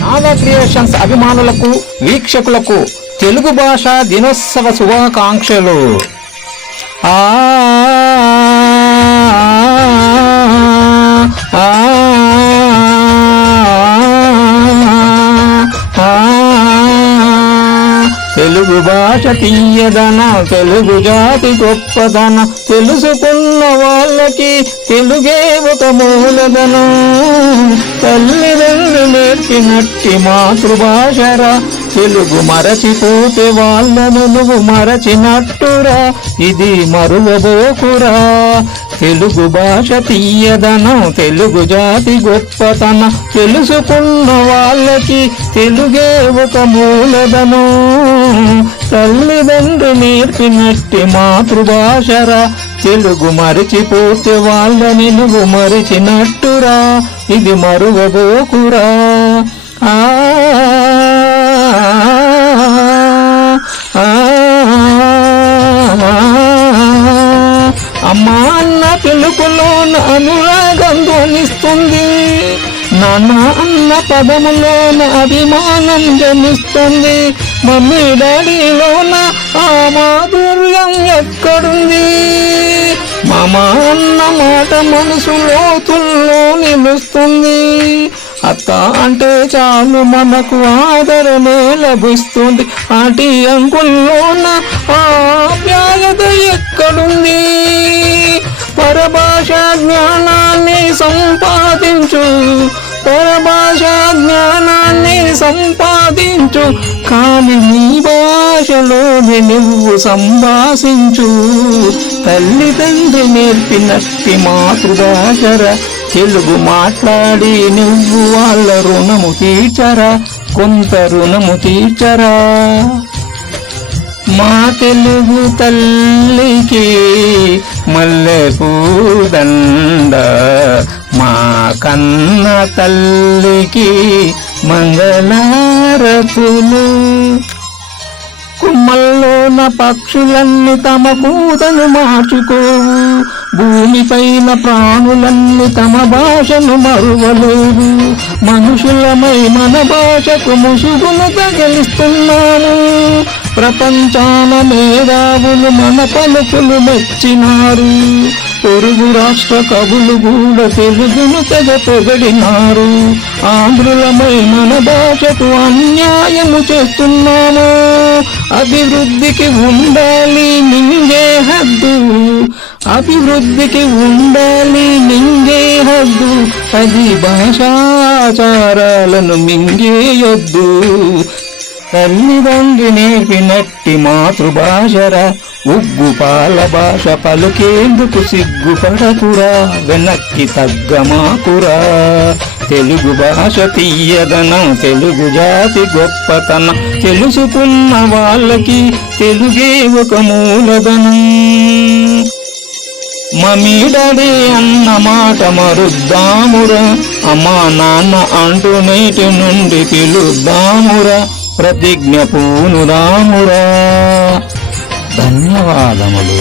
నాద creations అభిమానులకు వీక్షకులకు తెలుగు భాషా దినోత్సవ శుభాకాంక్షలు. ఆ తెలుగు భాష తీయదన, తెలుగు జాతి గొప్పదన, తెలుసుకున్న వాళ్ళకి తెలుగే ఒక మూలధనం. తల్లిదండ్రులు నేర్పినట్టి మాతృభాషరా, తెలుగు మరచిపోతే వాళ్ళను నువ్వు మరచినట్టురా, ఇది మరువబోకురా. తెలుగు భాష తీయదనం, తెలుగు జాతి గొప్పతనం, తెలుసుకున్న వాళ్ళకి తెలుగే ఒక మూలధనం. తల్లిదండ్రులు నేర్పినట్టి మాతృభాషరా, తెలుగు మరిచిపోతే వాళ్ళని నువ్వు మరిచినట్టురా, ఇది మరువబోకురా. అమ్మా అన్న పిలుపులోన అనురాగం ధ్వనిస్తుంది, నాన్న అన్న పదములోన అభిమానం జనిస్తుంది. మమ్మీ డాడీలోన ఆ మాధుర్యం ఎక్కడుంది? మామ అన్న మాట మనసు లోతుల్లో నిలుస్తుంది. అత్త అంటే చాలు మనకు ఆదరణే లభిస్తుంది. ఆంటీ అంకుల్లోన ఆప్యాయత ఎక్కడుంది? పరభాషా జ్ఞానాన్ని సంపాదించు, పరభాషా జ్ఞానాన్ని సంపాదించు, కానీ నీ భాషలోని నువ్వు సంభాషించు. తల్లిదండ్రి నేర్పినట్టి మాతృభాషరా, తెలుగు మాట్లాడి నువ్వు వాళ్ళ రుణము తీర్చరా, కొంత రుణము తీర్చరా. మా తెలుగు తల్లికి మల్లెపూదండ, మా కన్న తల్లికి మంగళారతులు. కుమ్మల్లోన పక్షులన్నీ తమ కూతను మార్చుకోవు, భూమిపైన ప్రాణులన్నీ తమ భాషను మరువలేవు. మనుషులమై మన భాషకు ముసుగును తగిలిస్తున్నాము. ప్రపంచాన మేధావులు మన పలుకులు మెచ్చినారు. పొరుగు రాష్ట్ర కవులు కూడా తెలుగును తెగ పొగడినారు. ఆంధ్రులమై మన భాషకు అన్యాయము చేస్తున్నాము. అభివృద్ధికి ఉండాలి నింగే హద్దు, అభివృద్ధికి ఉండాలి నింగే హద్దు, అది భాషాచారాలను మింగేయొద్దు. తల్లిదండ్రి నేర్పినట్టి మాతృభాషరా, ఉగ్గు పాల భాష పలుకేందుకు సిగ్గుపడకురా, వెనక్కి తగ్గమాకురా. తెలుగు భాష తీయదనం, తెలుగు జాతి గొప్పతనం, తెలుసుకున్న వాళ్ళకి తెలుగే ఒక మూలధనం. మమ్మీ డాడీ అన్న మాట మరుద్దామురా, అమ్మా నాన్న అంటూ నేటి నుండి పిలుద్దామురా, ప్రతిజ్ఞ పూనుదామురా. ధన్యవాదములు.